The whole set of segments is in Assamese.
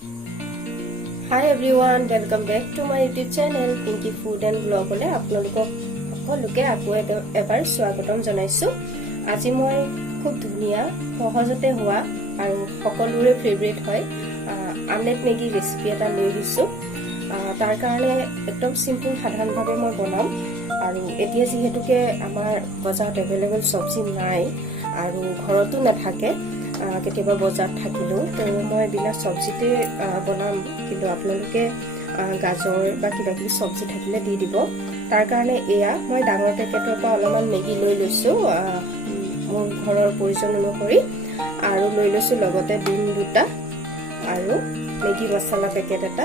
Hi everyone, welcome back to my YouTube channel Pinky Food and Vlog ले आपलोगों সকলোকে আকৌ এবাৰ স্বাগতম জনাইছো। আজি মই খুব ধুনিয়া সহজতে হোৱা আৰু সকলোৰে ফেভাৰিট হয় আমলেট মেগি ৰেচিপি এটা লৈ দিছো। তাৰ কাৰণে একদম সিম্পল সাধাৰণভাৱে মই বনাম আৰু এতিয়া যেহেতুকে আমাৰ বজাৰত এভেইলেবল সবজি নাই আৰু ঘৰতো নাথাকে কেতিয়াবা বজাৰত থাকিলো তো মই বিনা সবজিতে বনাম কিন্তু আপোনালোকে গাজৰ বা কিবা কিবি সবজি থাকিলে দি দিব। তাৰ কাৰণে এয়া মই ডাঙৰ পেকেটৰ পৰা অলপমান মেগি লৈ লৈছো মোৰ ঘৰৰ প্ৰয়োজন অনুসৰি আৰু লৈ লৈছো লগতে ডিম দুটা আৰু মেগি মছলা পেকেট এটা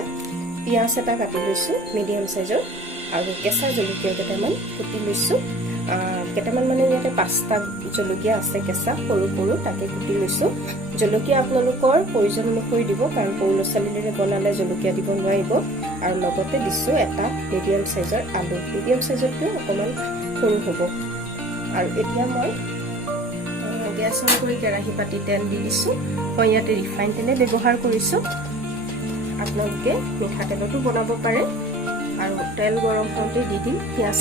পিয়াজ এটা কাটি লৈছো মিডিয়াম সাইজৰ আৰু কেঁচা জলকীয়া কেইটামান কুটি লৈছো কেইটামান মানে ইয়াতে পাঁচটা জলকীয়া আছে কেঁচা সৰু সৰু তাকে কুটি লৈছো। জলকীয়া আপোনালোকৰ প্ৰয়োজন অনুসৰি দিব কাৰণ সৰু ল'ৰা-ছোৱালীৰে বনালে জলকীয়া দিব নোৱাৰিব আৰু লগতে দিছো এটা মিডিয়াম সাইজৰ আলু মিডিয়াম সাইজৰটো অকমান সৰু হ'ব আৰু এতিয়া মই গেছ অন কৰি কেৰাহী পাতি তেল দি দিছো। মই ইয়াতে ৰিফাইন তেল ব্যৱহাৰ কৰিছো আপোনালোকে মিঠাতেলতো বনাব পাৰে আৰু তেল গৰম হওঁতে দি দিম পিয়াজ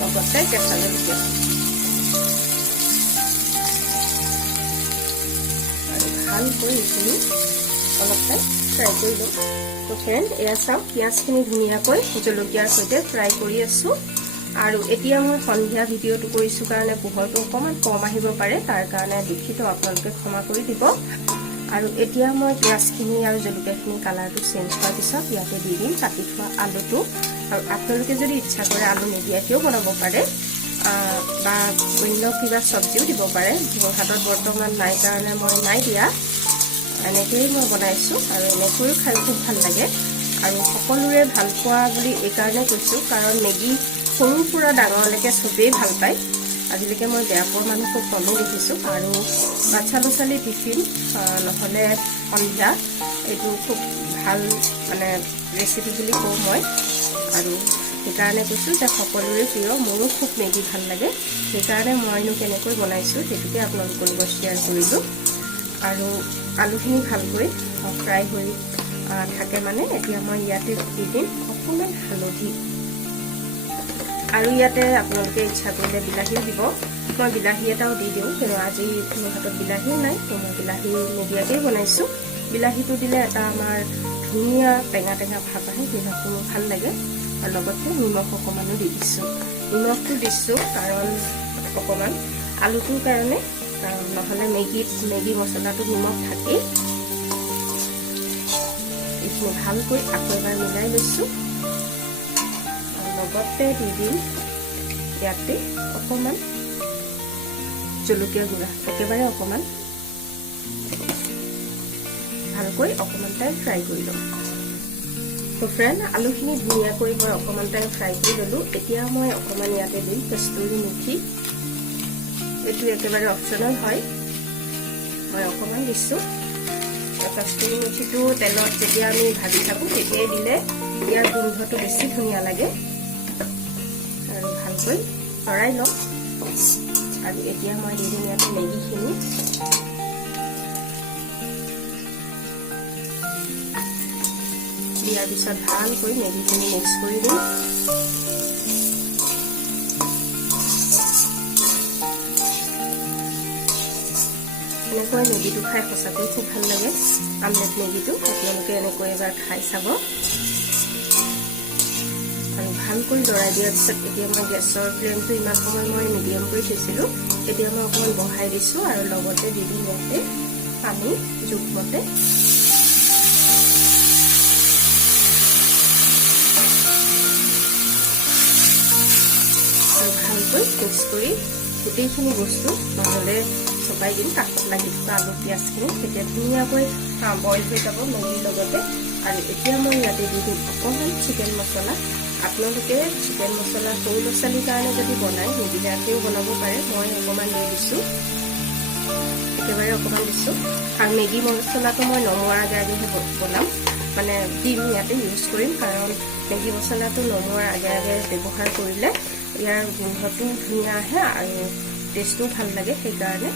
লগতে কেঁচা জলকীয়া আৰু ভালকৈ এইখিনি অলপ টাইম ফ্ৰাই কৰি লওঁ। তো ফ্ৰেণ্ড এয়া চাওক পিঁয়াজখিনি ধুনীয়াকৈ জলকীয়াৰ সৈতে ফ্ৰাই কৰি আছো আৰু এতিয়া মই সন্ধিয়া ভিডিঅ'টো কৰিছো কাৰণে পোহৰটো অকমান কম আহিব পাৰে তাৰ কাৰণে দুখিত আপোনালোকে ক্ষমা কৰি দিব আৰু এতিয়া মই পিঁয়াজখিনি আৰু জলকীয়াখিনি কালাৰটো চেঞ্জ হোৱাৰ পিছত ইয়াতে দি দিম কাটি থোৱা আলুটো আৰু আপোনালোকে যদি ইচ্ছা কৰে আলু নিদিয়াকেও বনাব পাৰে বা অন্য কিবা সবজিও দিব পাৰে মোৰ হাতত বৰ্তমান নাই কাৰণে মই নাই দিয়া এনেকৈয়ে মই বনাইছো আৰু এনেকৈও খাই খুব ভাল লাগে আৰু সকলোৰে ভাল পোৱা বুলি এই কাৰণে কৈছো কাৰণ মেগি সৰু পুৰা ডাঙৰলৈকে চবেই ভাল পায় আজিলৈকে মই বেয়া পোৱা মানুহ খুব কমেই দেখিছো আৰু বাচ্চা ল'ৰা-ছোৱালী টিফিন নহ'লে সন্ধিয়া এইটো খুব ভাল মানে ৰেচিপি বুলি কওঁ মই আৰু সেইকাৰণে কৈছো যে সকলোৰে প্ৰিয় মোৰো খুব মেগি ভাল লাগে সেইকাৰণে মইনো কেনেকৈ বনাইছো সেইটোকে আপোনালোকৰ লগত শ্বেয়াৰ কৰিলো আৰু আলুখিনি ভালকৈ ফ্ৰাই হৈ থাকে মানে এতিয়া মই ইয়াতে দি দিম অকণমান হালধি আৰু ইয়াতে আপোনালোকে ইচ্ছা কৰিলে বিলাহীও দিব মই বিলাহী এটাও দি দিওঁ কিন্তু আজি মোৰ হাতত বিলাহীও নাই তো মই বিলাহী নিদিয়াকেই বনাইছো বিলাহীটো দিলে এটা আমাৰ ধুনীয়া টেঙা টেঙা ভাৱ আহে সেই ভাৱটো মোৰ ভাল লাগে আৰু লগতে নিমখ অকণমানো দি দিছো নিমখটো দিছো কাৰণ অকণমান আলুটোৰ কাৰণে নহ'লে মেগি মছলাটো নিমখ থাকেই এইখিনি ভালকৈ আকৌ এবাৰ মিলাই লৈছো লগতে দি দিম ইয়াতে অকণমান জলকীয়া গুড়া একেবাৰে অকণমান ভালকৈ অকণমান টাইম ফ্ৰাই কৰি লওঁ। তো ফ্ৰেণ্ড আলুখিনি ধুনীয়াকৈ মই অকণমান টাইম ফ্ৰাই কৰি ল'লো এতিয়া মই অকণমান ইয়াতে দিম কস্তুৰী মেথি এইটো একেবাৰে অপশ্যনেল হয় মই অকণমান দিছোঁ কস্তুৰী মেথিটো তেলত যেতিয়া আমি ভাজি থাকোঁ তেতিয়াই দিলে ইয়াৰ গোন্ধটো বেছি ধুনীয়া লাগে আৰু ভালকৈ লৰাই লওঁ আৰু এতিয়া মই দি দিম ইয়াতে মেগিখিনি দিয়াৰ পিছত ভালকৈ মেগিখিনি মিক্স কৰি দিম এনেকৈ মেগিটো খাই সঁচাকৈ খুব ভাল লাগে আমলেট মেগিটো আপোনালোকে এনেকৈ এবাৰ খাই চাব আৰু ভালকৈ লৰাই দিয়াৰ পিছত এতিয়া মই গেছৰ ফ্লেমটো ইমান সময় মই মিডিয়াম কৰি থৈছিলোঁ এতিয়া মই অকণমান বঢ়াই দিছোঁ আৰু লগতে দি দিম ইয়াতে পানী জোখমতে আৰু ভালকৈ মিক্স কৰি গোটেইখিনি বস্তু নহ'লে চপাই দিম কাষত লাগি থকা আলু পিঁয়াজখিনি তেতিয়া ধুনীয়াকৈ বইল হৈ যাব মেগিৰ লগতে আৰু এতিয়া মই ইয়াতে দি দিম অকণমান চিকেন মছলা আপোনালোকে চিকেন মছলা সৰু ল'ৰা-ছোৱালীৰ কাৰণে যদি বনায় নিদিয়াকেও বনাব পাৰে মই অকণমান দি দিছোঁ একেবাৰে অকণমান দিছোঁ আৰু মেগি মছলাটো মই নমোৱাৰ আগে আগে বনাম মানে দিম ইয়াতে ইউজ কৰিম কাৰণ মেগি মছলাটো নমোৱাৰ আগে আগে ব্যৱহাৰ কৰিলে ইয়াৰ গোন্ধটো ধুনীয়া আহে আৰু টেষ্টটো ভাল লাগে সেইকাৰণে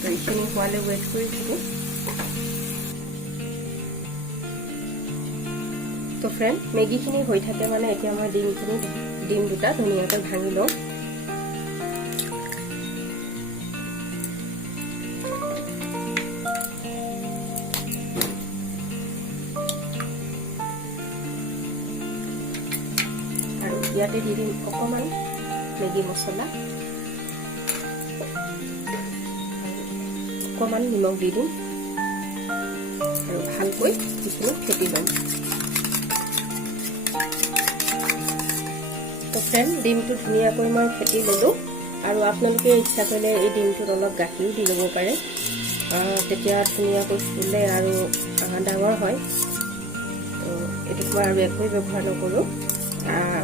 তো এইখিনি হোৱালে ৱেইট কৰি থাকোঁ। তো ফ্ৰেণ্ড মেগীখিনি হৈ থাকে মানে এতিয়া মই ডিম দুটা ধুনীয়াকৈ ভাঙি লওঁ। আৰু ইয়াতে দি দিম অকণমান মেগী মছলা, অকণমান নিমখ দি দিম আৰু ভালকৈ এইখিনি ফেটি ল'ম। তো ফ্ৰেণ্ড ডিমটো ধুনীয়াকৈ মই ফেটি ল'লোঁ আৰু আপোনালোকে ইচ্ছা কৰিলে এই ডিমটোত অলপ গাখীৰো দি ল'ব পাৰে, তেতিয়া ধুনীয়াকৈ ফুলে আৰু ডাঙৰ হয়। তো এইটোত মই আৰু একোৱেই ব্যৱহাৰ নকৰোঁ।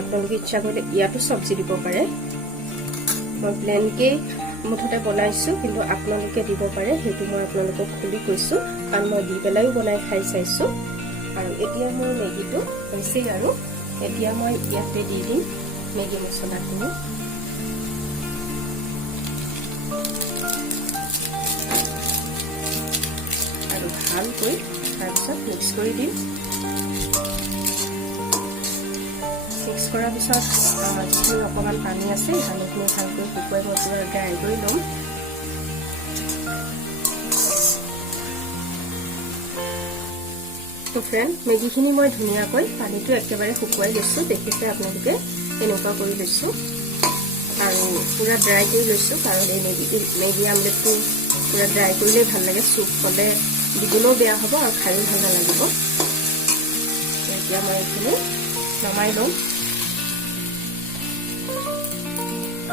আপোনালোকে ইচ্ছা কৰিলে ইয়াতো চব্জি দিব পাৰে। মই প্লেনকেই মুঠতে বনাইছোঁ, কিন্তু আপোনালোকে দিব পাৰে, সেইটো মই আপোনালোকক খুলি কৈছোঁ কাৰণ মই দি পেলাইও বনাই খাই চাইছোঁ। আৰু এতিয়া মোৰ মেগীটো হৈছেই আৰু এতিয়া মই ইয়াতে দি দিম মেগী মছলাখিনি। আৰু ভালকৈ তাৰপিছত মিক্স কৰি দিম। মিক্স কৰাৰ পিছত যিখিনি অকণমান পানী আছে পানীখিনি ভালকৈ শুকুৱাই মই পুৰা ড্ৰাই কৰি ল'ম। তো ফ্ৰেণ্ড মেগীখিনি মই ধুনীয়াকৈ পানীটো একেবাৰে শুকুৱাই লৈছোঁ, দেখিছে আপোনালোকে এনেকুৱা কৰি লৈছোঁ আৰু পুৰা ড্ৰাই কৰি লৈছোঁ কাৰণ এই মেগী আমলেটটো পুৰা ড্ৰাই কৰিলেই ভাল লাগে। চুপ হ'লে দিবলৈও বেয়া হ'ব আৰু খায়ো ভাল নালাগিব। এতিয়া মই এইখিনি নমাই ল'ম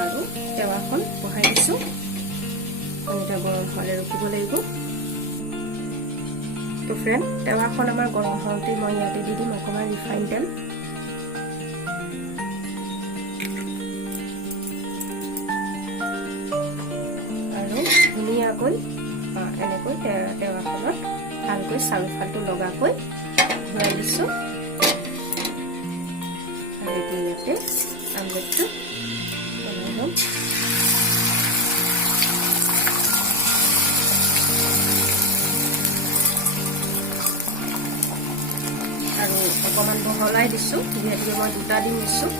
আৰু টেৱাখন বহাই দিছোঁ। পানীটা গৰম হ'লে ৰখিব লাগিব। তো ফ্ৰেণ্ড টেৱাখন আমাৰ গৰম হওঁতে মই ইয়াতে দি দিম অকণমান ৰিফাইন তেল। আৰু ধুনীয়াকৈ এনেকৈ টেৱাখনত ভালকৈ চাৰিওফালটো লগাকৈ ঘূৰাই দিছোঁ। আৰু এতিয়া ইয়াতে আমলেটটো বনাই ল'ম। আৰু অকণমান বহলাই দিছোঁ, যিহেতুকে মই দুটা ডিম দিছোঁ।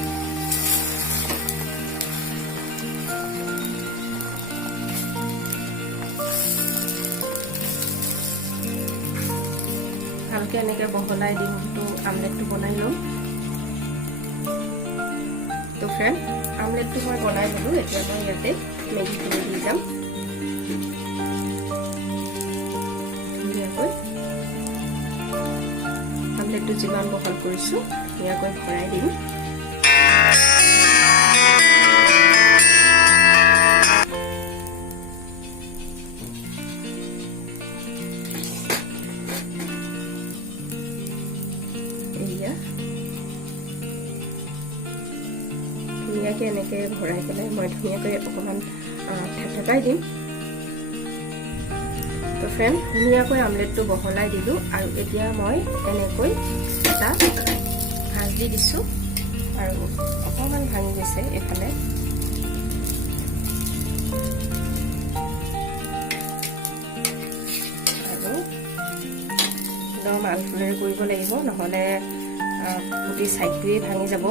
ভালকৈ এনেকৈ বহলাই ডিমটো আমলেটটো বনাই ল'ম। তো ফ্ৰেণ্ড আমলেটটো মই বনাই ল'লোঁ। এতিয়া মই ইয়াতে মেগীখিনি দি যাম ধুনীয়াকৈ। আমলেটটো যিমান বহল কৰিছোঁ ধুনীয়াকৈ ভৰাই দিম। এয়া ধুনীয়াকৈ এনেকৈ ভৰাই পেলাই মই ধুনীয়াকৈ অকণমান থেপথেপাই দিম। তো ফ্ৰেণ্ড ধুনীয়াকৈ আমলেটটো বহলাই দিলোঁ আৰু এতিয়া মই এনেকৈ এটা ভাজ দি দিছোঁ আৰু অকণমান ভাঙি গৈছে এইফালে। আৰু একদম আলফুলেৰে কৰিব লাগিব, নহ'লে গোটেই ছাইডটোৱেই ভাঙি যাব।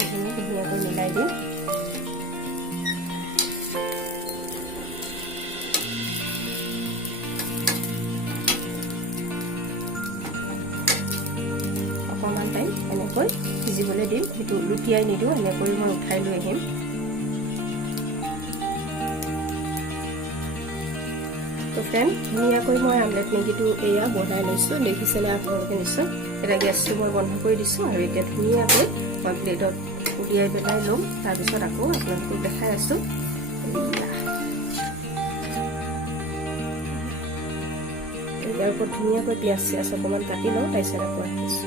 এইখিনি ধুনীয়াকৈ মিলাই দিম। অকণমান টাইম এনেকৈ সিজিবলৈ দিম, সেইটো লুটিয়াই নিদিওঁ, এনেকৈ মই উঠাই লৈ আহিম। তো ফ্ৰেণ্ড ধুনীয়াকৈ মই আমলেট মেগীটো এয়া বনাই লৈছোঁ, দেখিছেনে আপোনালোকে নিশ্চয়। এতিয়া গেছটো মই বন্ধ কৰি দিছোঁ আৰু এতিয়া ধুনীয়াকৈ মই প্লেটত উলিয়াই পেলাই ল'ম। তাৰপিছত আকৌ আপোনালোকক দেখাই আছোঁ। ইয়াৰ ওপৰত ধুনীয়াকৈ পিঁয়াজ চিয়াজ অকণমান কাটি লওঁ, তাৰপিছত আকৌ আহিছোঁ।